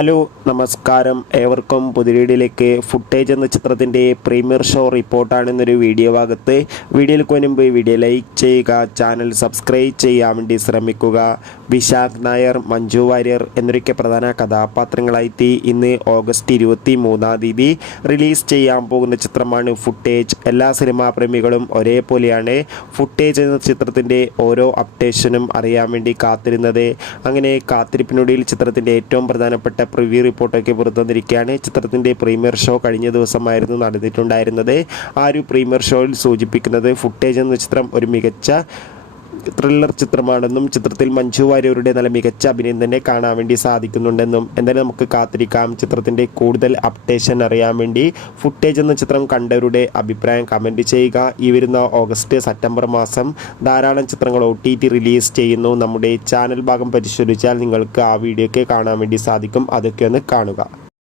Hello നമസ്കാരം, ഏവർക്കും പുതിയ ഫുട്ടേജ് എന്ന ചിത്രത്തിൻ്റെ പ്രീമിയർ ഷോ റിപ്പോർട്ടാണെന്നൊരു വീഡിയോ ഭാഗത്ത്. വീഡിയോയിലേക്ക് മുൻപ് വീഡിയോ ലൈക്ക് ചെയ്യുക, ചാനൽ സബ്സ്ക്രൈബ് ചെയ്യാൻ വേണ്ടി ശ്രമിക്കുക. വിശാഖ് നായർ, മഞ്ജു വാര്യർ എന്നൊക്കെ പ്രധാന കഥാപാത്രങ്ങളായി ഇന്ന് ഓഗസ്റ്റ് 23 റിലീസ് ചെയ്യാൻ പോകുന്ന ചിത്രമാണ് ഫുട്ടേജ്. എല്ലാ സിനിമാ പ്രേമികളും ഒരേപോലെയാണ് ഫുട്ടേജ് എന്ന ചിത്രത്തിൻ്റെ ഓരോ അപ്ഡേഷനും അറിയാൻ വേണ്ടി കാത്തിരുന്നത്. അങ്ങനെ കാത്തിരിപ്പിനൊടുവിൽ ചിത്രത്തിൻ്റെ ഏറ്റവും പ്രധാനപ്പെട്ട പ്രിവ്യൂ റിപ്പോർട്ടൊക്കെ പുറത്തുവന്നിരിക്കുകയാണ്. ചിത്രത്തിൻ്റെ പ്രീമിയർ ഷോ കഴിഞ്ഞ ദിവസമായിരുന്നു നടന്നിട്ടുണ്ടായിരുന്നത്. ആ ഒരു പ്രീമിയർ ഷോയിൽ സൂചിപ്പിക്കുന്നത് ഫുട്ടേജ് എന്ന ചിത്രം ഒരു മികച്ച ത്രില്ലർ ചിത്രമാണെന്നും ചിത്രത്തിൽ മഞ്ജു വാര്യരുടെ നല്ല മികച്ച അഭിനയം തന്നെ കാണാൻ വേണ്ടി സാധിക്കുന്നുണ്ടെന്നും. എന്തായാലും നമുക്ക് കാത്തിരിക്കാം ചിത്രത്തിൻ്റെ കൂടുതൽ അപ്ഡേഷൻ അറിയാൻ വേണ്ടി. ഫുട്ടേജ് എന്ന ചിത്രം കണ്ടവരുടെ അഭിപ്രായം കമൻറ്റ് ചെയ്യുക. ഈ വരുന്ന ഓഗസ്റ്റ് സെപ്റ്റംബർ മാസം ധാരാളം ചിത്രങ്ങൾ OTT റിലീസ് ചെയ്യുന്നു. നമ്മുടെ ചാനൽ ഭാഗം പരിശോധിച്ചാൽ നിങ്ങൾക്ക് ആ വീഡിയോ ഒക്കെ കാണാൻ വേണ്ടി സാധിക്കും. അതൊക്കെ ഒന്ന് കാണുക.